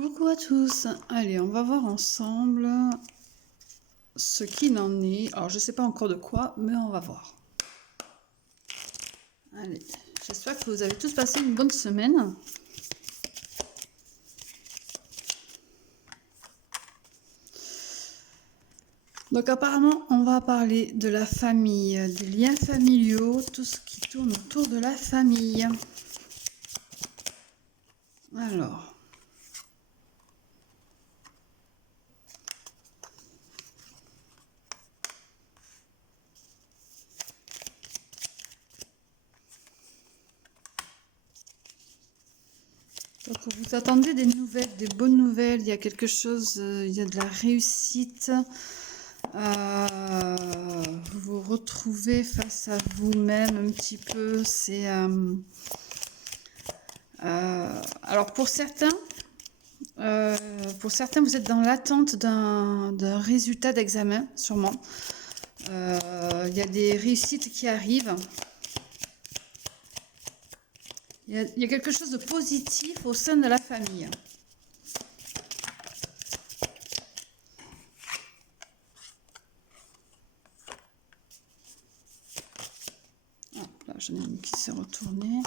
Coucou à tous. Allez, on va voir ensemble ce qu'il en est. Alors, je ne sais pas encore de quoi, mais on va voir. Allez, j'espère que vous avez tous passé une bonne semaine. Donc, apparemment, on va parler de la famille, des liens familiaux, tout ce qui tourne autour de la famille. Alors... Donc, vous attendez des nouvelles, des bonnes nouvelles, il y a quelque chose, il y a de la réussite. Vous vous retrouvez face à vous-même un petit peu. C'est alors pour certains, vous êtes dans l'attente d'un résultat d'examen, sûrement. Il y a des réussites qui arrivent. Il y a quelque chose de positif au sein de la famille. Hop là, j'en ai une qui s'est retournée.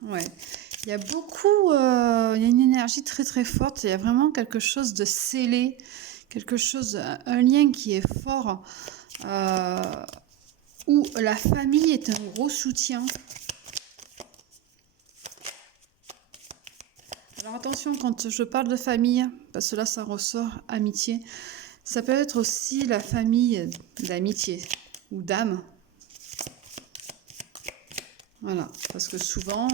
Ouais, il y a beaucoup, il y a une énergie très très forte, il y a vraiment quelque chose de scellé, quelque chose, un lien qui est fort, où la famille est un gros soutien. Alors attention quand je parle de famille, parce que là ça ressort amitié, ça peut être aussi la famille d'amitié ou d'âme. Voilà, parce que souvent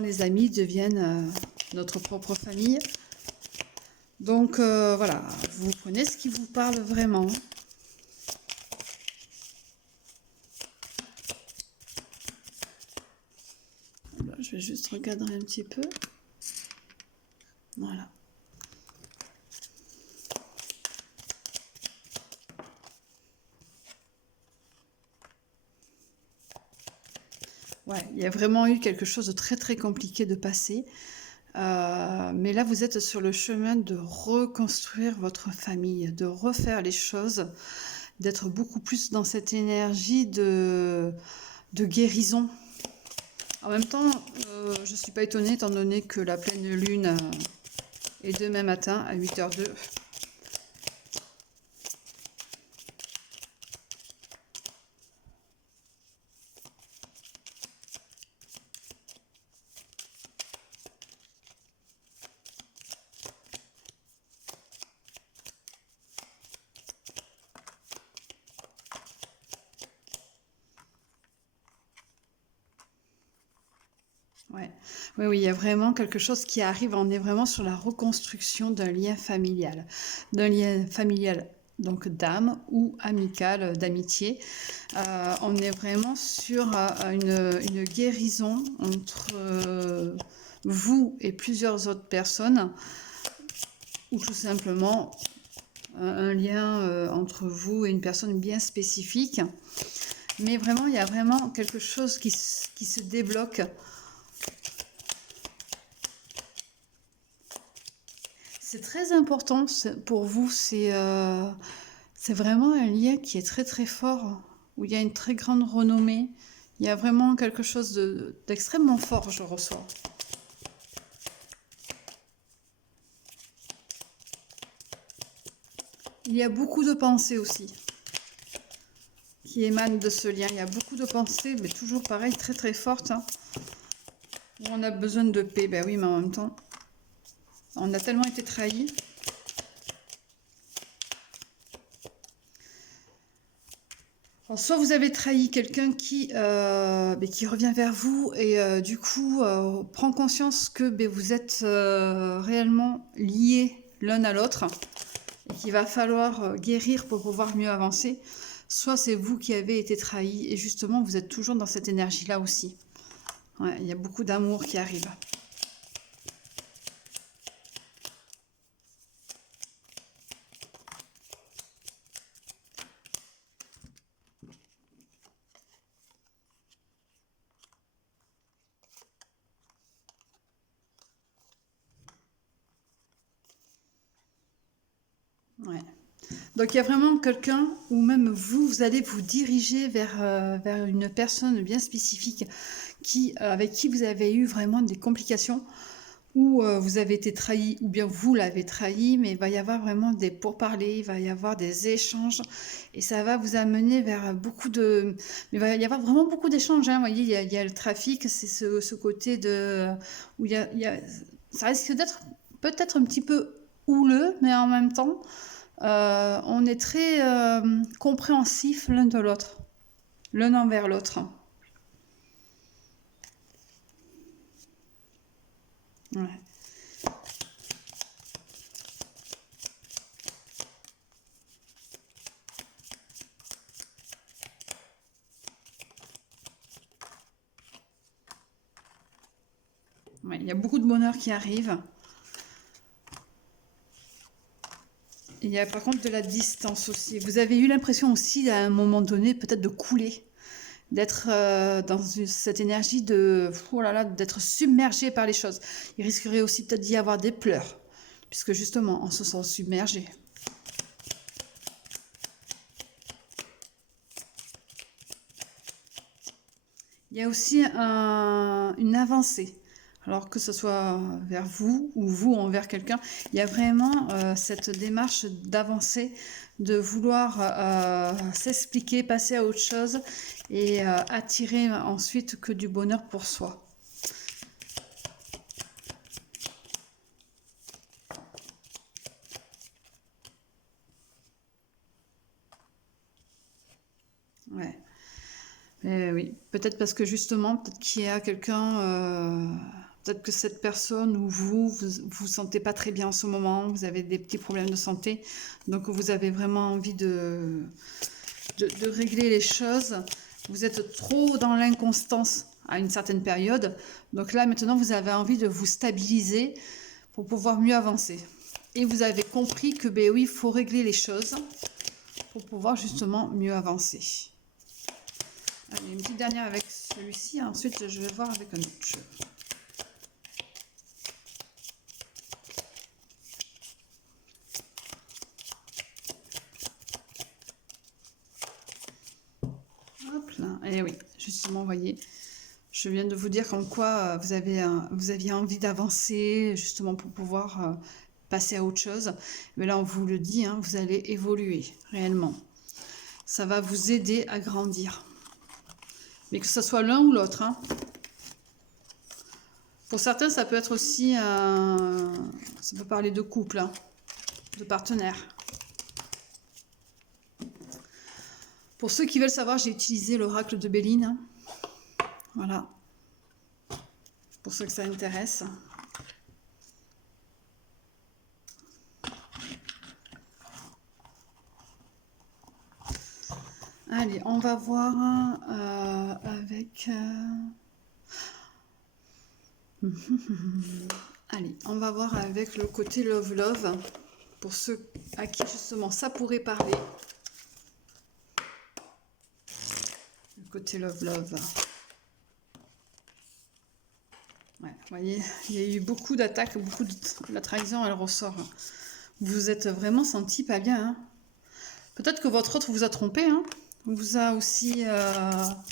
les amis deviennent notre propre famille. Donc voilà, vous prenez ce qui vous parle vraiment. Là, je vais juste recadrer un petit peu. Voilà. Ouais, il y a vraiment eu quelque chose de très très compliqué de passer. Mais là, vous êtes sur le chemin de reconstruire votre famille, de refaire les choses, d'être beaucoup plus dans cette énergie de guérison. En même temps, je ne suis pas étonnée étant donné que la pleine lune est demain matin à 8h02. Ouais. Oui, oui, il y a vraiment quelque chose qui arrive. On est vraiment sur la reconstruction d'un lien familial. D'un lien familial, donc d'âme ou amical, d'amitié. On est vraiment sur une guérison entre vous et plusieurs autres personnes. Ou tout simplement un lien entre vous et une personne bien spécifique. Mais vraiment, il y a vraiment quelque chose qui se débloque. C'est très important pour vous, c'est vraiment un lien qui est très très fort, où il y a une très grande renommée. Il y a vraiment quelque chose d'extrêmement fort, je ressens. Il y a beaucoup de pensées aussi qui émanent de ce lien. Il y a beaucoup de pensées, mais toujours pareil, très très fortes. Hein, où on a besoin de paix, ben oui, mais en même temps, on a tellement été trahis. Alors, soit vous avez trahi quelqu'un qui revient vers vous et du coup prend conscience que vous êtes réellement liés l'un à l'autre et qu'il va falloir guérir pour pouvoir mieux avancer. Soit c'est vous qui avez été trahi et justement vous êtes toujours dans cette énergie-là aussi. Ouais, il y a beaucoup d'amour qui arrive. Ouais. Donc il y a vraiment quelqu'un, ou même vous, vous allez vous diriger vers une personne bien spécifique avec qui vous avez eu vraiment des complications, ou vous avez été trahi, ou bien vous l'avez trahi, mais il va y avoir vraiment des pourparlers, il va y avoir des échanges, et ça va vous amener vers beaucoup de... Mais il va y avoir vraiment beaucoup d'échanges, hein. Vous voyez, il y a le trafic, c'est ce côté de... où ça risque d'être peut-être un petit peu houleux, mais en même temps, on est très compréhensif l'un de l'autre, l'un envers l'autre. Ouais. Ouais, il y a beaucoup de bonheur qui arrive. Il y a par contre de la distance aussi. Vous avez eu l'impression aussi à un moment donné peut-être de couler, d'être cette énergie de oh là là, d'être submergé par les choses. Il risquerait aussi peut-être d'y avoir des pleurs, puisque justement on se sent submergé. Il y a aussi une avancée. Alors que ce soit vers vous ou vous envers quelqu'un, il y a vraiment cette démarche d'avancer, de vouloir s'expliquer, passer à autre chose et attirer ensuite que du bonheur pour soi. Ouais. Oui, peut-être parce que justement, peut-être qu'il y a quelqu'un, peut-être que cette personne ou vous sentez pas très bien en ce moment, vous avez des petits problèmes de santé, donc vous avez vraiment envie de régler les choses. Vous êtes trop dans l'inconstance à une certaine période, donc là maintenant vous avez envie de vous stabiliser pour pouvoir mieux avancer. Et vous avez compris que ben oui, il faut régler les choses pour pouvoir justement mieux avancer. Allez, une petite dernière avec celui-ci, ensuite je vais voir avec un autre jeu. Hop là, et oui, justement, vous voyez, je viens de vous dire comme quoi vous aviez envie d'avancer, justement pour pouvoir passer à autre chose. Mais là, on vous le dit, hein, vous allez évoluer réellement. Ça va vous aider à grandir. Mais que ce soit l'un ou l'autre, hein. Pour certains, ça peut être aussi, ça peut parler de couple, hein, de partenaire. Pour ceux qui veulent savoir, j'ai utilisé l'oracle de Béline, hein. Voilà. Pour ceux que ça intéresse. Allez, on va voir avec... Allez, on va voir avec le côté Love Love, pour ceux à qui justement ça pourrait parler. Le côté Love Love. Ouais, vous voyez, il y a eu beaucoup d'attaques, beaucoup de... La trahison, elle ressort. Vous vous êtes vraiment senti pas bien, hein. Peut-être que votre autre vous a trompé, hein. On vous a aussi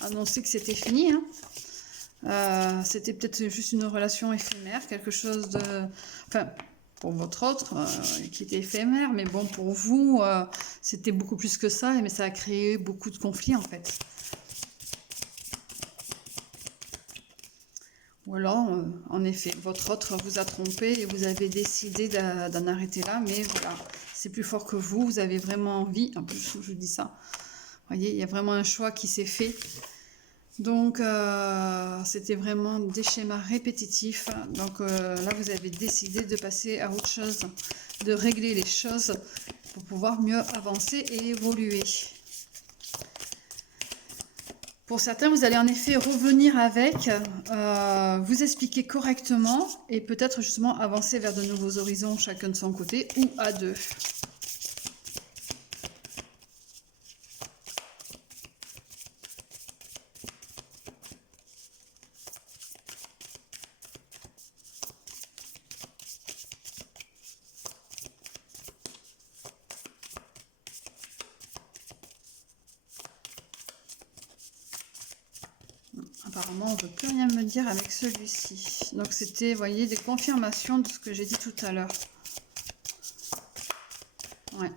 annoncé que c'était fini, hein. C'était peut-être juste une relation éphémère, quelque chose de... Enfin, pour votre autre, qui était éphémère, mais bon, pour vous, c'était beaucoup plus que ça, mais ça a créé beaucoup de conflits, en fait. Ou alors, en effet, votre autre vous a trompé et vous avez décidé d'en arrêter là, mais voilà, c'est plus fort que vous, vous avez vraiment envie, en plus, je vous dis ça, vous voyez, il y a vraiment un choix qui s'est fait. Donc, c'était vraiment des schémas répétitifs. Donc là, vous avez décidé de passer à autre chose, de régler les choses pour pouvoir mieux avancer et évoluer. Pour certains, vous allez en effet revenir avec, vous expliquer correctement et peut-être justement avancer vers de nouveaux horizons, chacun de son côté ou à deux. apparemment, on ne veut plus rien me dire avec celui-ci. Donc, c'était, vous voyez, des confirmations de ce que j'ai dit tout à l'heure. Ouais.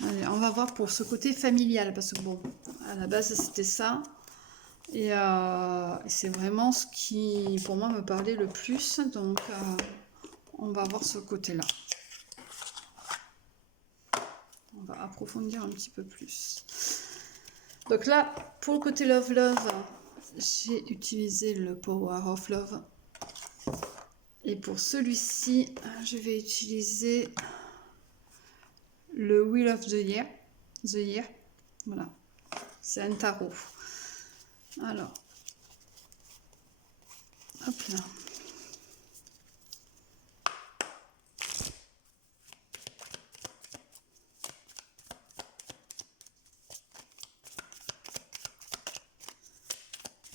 Allez, on va voir pour ce côté familial, parce que bon, à la base, c'était ça. Et c'est vraiment ce qui, pour moi, me parlait le plus. Donc, on va voir ce côté-là. On va approfondir un petit peu plus. Donc là, pour le côté Love Love, j'ai utilisé le Power of Love. Et pour celui-ci, je vais utiliser le Wheel of the Year. The Year. Voilà. C'est un tarot. Alors. Hop là.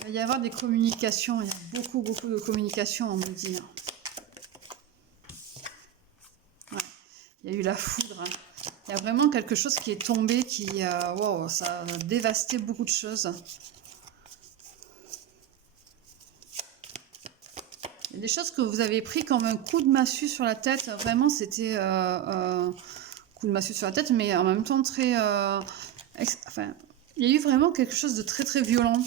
Il va y avoir des communications. Il y a beaucoup de communications, on me dit. Ouais. Il y a eu la foudre. Il y a vraiment quelque chose qui est tombé, qui, wow, ça a dévasté beaucoup de choses. Il y a des choses que vous avez pris comme un coup de massue sur la tête. Vraiment, c'était coup de massue sur la tête, mais en même temps très... enfin, il y a eu vraiment quelque chose de très très violent.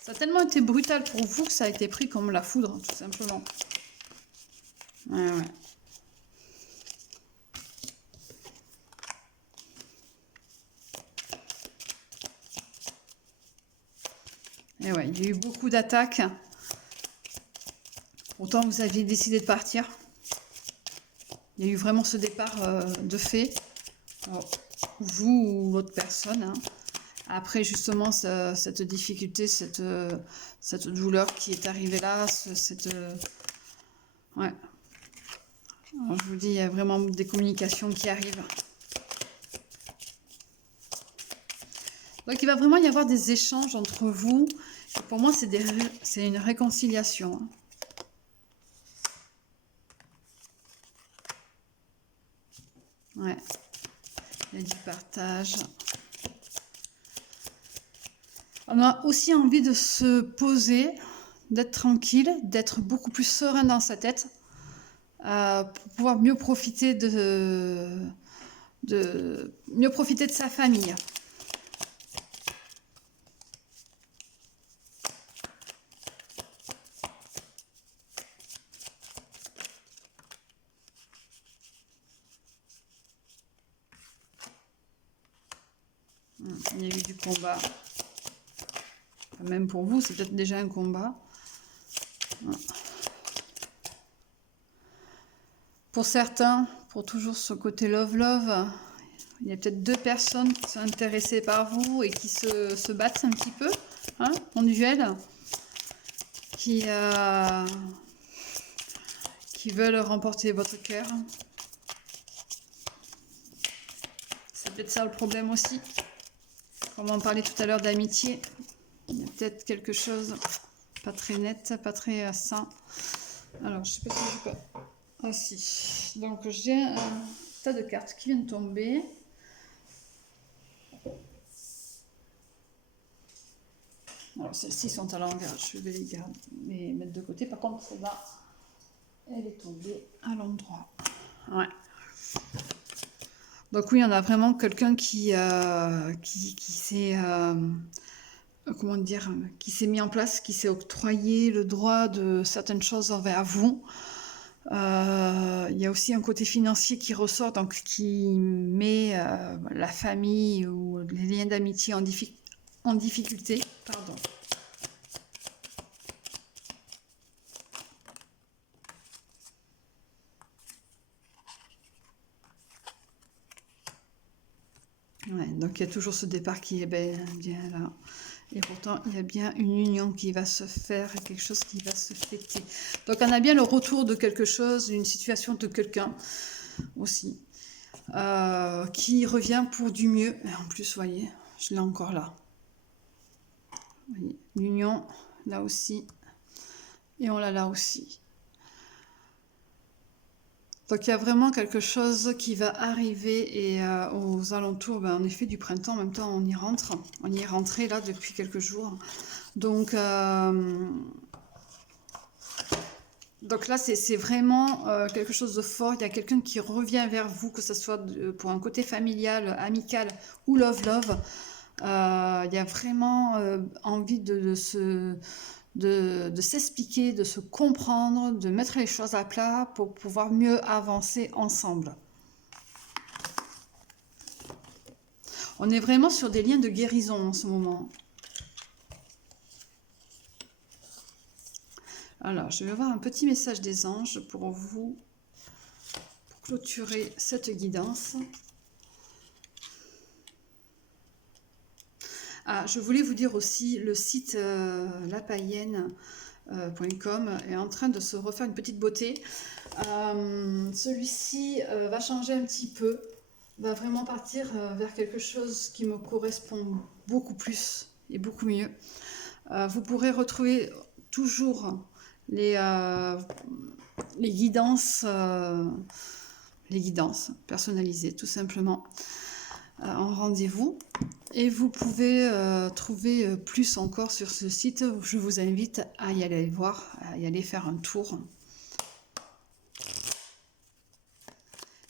Ça a tellement été brutal pour vous que ça a été pris comme la foudre, tout simplement. Ouais, ouais. Et ouais, il y a eu beaucoup d'attaques. Pourtant, vous aviez décidé de partir. Il y a eu vraiment ce départ de fait. Alors, vous ou l'autre personne. Hein. Après, justement, cette difficulté, cette douleur qui est arrivée là, ouais. Alors, je vous dis, il y a vraiment des communications qui arrivent. Donc, il va vraiment y avoir des échanges entre vous. Et pour moi, c'est une réconciliation. Hein. Ouais. Il y a du partage. On a aussi envie de se poser, d'être tranquille, d'être beaucoup plus serein dans sa tête, pour pouvoir mieux profiter mieux profiter de sa famille. Il y a eu du combat. Même pour vous, c'est peut-être déjà un combat. Pour certains, pour toujours ce côté love, il y a peut-être deux personnes qui sont intéressées par vous et qui se battent un petit peu, hein, en duel, qui veulent remporter votre cœur. C'est peut-être ça le problème aussi. Comme on parlait tout à l'heure d'amitié, il y a peut-être quelque chose pas très net, pas très sain. Alors, je sais pas si je peux... Ah si. Donc, j'ai un tas de cartes qui viennent tomber. Alors, celles-ci sont à l'envers. Je vais les garder, les mettre de côté. Par contre, celle-là, elle est tombée à l'endroit. Ouais. Donc oui, on a vraiment quelqu'un qui s'est... comment dire, qui s'est mis en place, qui s'est octroyé le droit de certaines choses envers vous. Il y a aussi un côté financier qui ressort, donc qui met la famille ou les liens d'amitié en difficulté. Pardon. Ouais, donc il y a toujours ce départ qui est bien là. Et pourtant, il y a bien une union qui va se faire, quelque chose qui va se fêter. Donc, on a bien le retour de quelque chose, d'une situation de quelqu'un aussi, qui revient pour du mieux. Et en plus, vous voyez, je l'ai encore là. L'union, là aussi. Et on l'a là aussi. Donc il y a vraiment quelque chose qui va arriver et aux alentours, ben, en effet, du printemps, en même temps on y rentre. On y est rentré là depuis quelques jours. Donc, donc là c'est vraiment quelque chose de fort. Il y a quelqu'un qui revient vers vous, que ce soit pour un côté familial, amical ou love. Il y a vraiment envie de s'expliquer, de se comprendre, de mettre les choses à plat pour pouvoir mieux avancer ensemble. On est vraiment sur des liens de guérison en ce moment. Alors, je vais voir un petit message des anges pour vous, pour clôturer cette guidance. Ah, je voulais vous dire aussi, le site lapaïenne.com est en train de se refaire une petite beauté. Celui-ci va changer un petit peu, va vraiment partir vers quelque chose qui me correspond beaucoup plus et beaucoup mieux. Vous pourrez retrouver toujours les guidances personnalisées, tout simplement, en rendez-vous. Et vous pouvez trouver plus encore sur ce site. Je vous invite à y aller voir, à y aller faire un tour.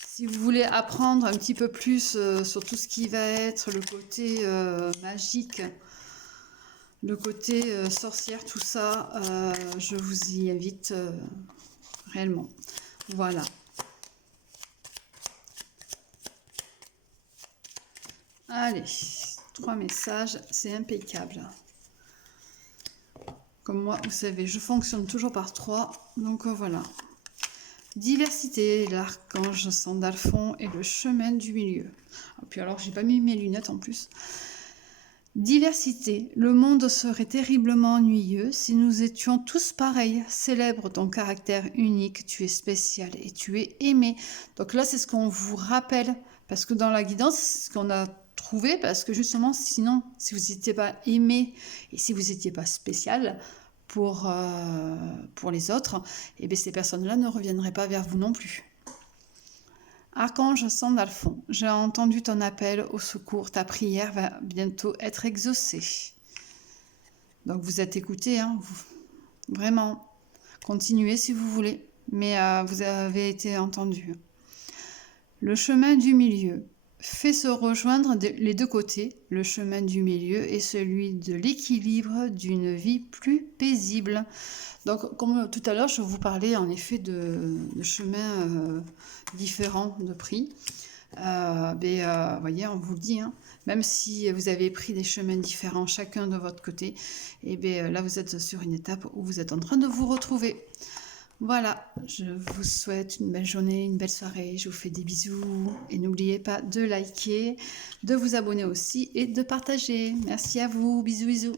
Si vous voulez apprendre un petit peu plus sur tout ce qui va être le côté magique, le côté sorcière, tout ça, je vous y invite réellement. Voilà. Allez, 3 messages, c'est impeccable. Comme moi, vous savez, je fonctionne toujours par 3, donc voilà. Diversité, l'archange Sandalphon et le chemin du milieu. Et puis alors, j'ai pas mis mes lunettes en plus. Diversité, le monde serait terriblement ennuyeux si nous étions tous pareils. Célèbre ton caractère unique, tu es spécial et tu es aimé. Donc là, c'est ce qu'on vous rappelle, parce que dans la guidance, c'est ce qu'on a trouvé, parce que justement, sinon, si vous n'étiez pas aimé et si vous n'étiez pas spécial pour les autres, et bien ces personnes-là ne reviendraient pas vers vous non plus. Archange Sandalphon, j'ai entendu ton appel au secours, ta prière va bientôt être exaucée. Donc vous êtes écoutés, hein, vraiment. Continuez si vous voulez, mais vous avez été entendu. Le chemin du milieu fait se rejoindre les deux côtés. Le chemin du milieu est celui de l'équilibre d'une vie plus paisible. Donc, comme tout à l'heure, je vous parlais en effet de chemins différents de prix. Voyez, on vous le dit, hein, même si vous avez pris des chemins différents chacun de votre côté, et bien là vous êtes sur une étape où vous êtes en train de vous retrouver. Voilà, je vous souhaite une belle journée, une belle soirée, je vous fais des bisous et n'oubliez pas de liker, de vous abonner aussi et de partager. Merci à vous, bisous bisous.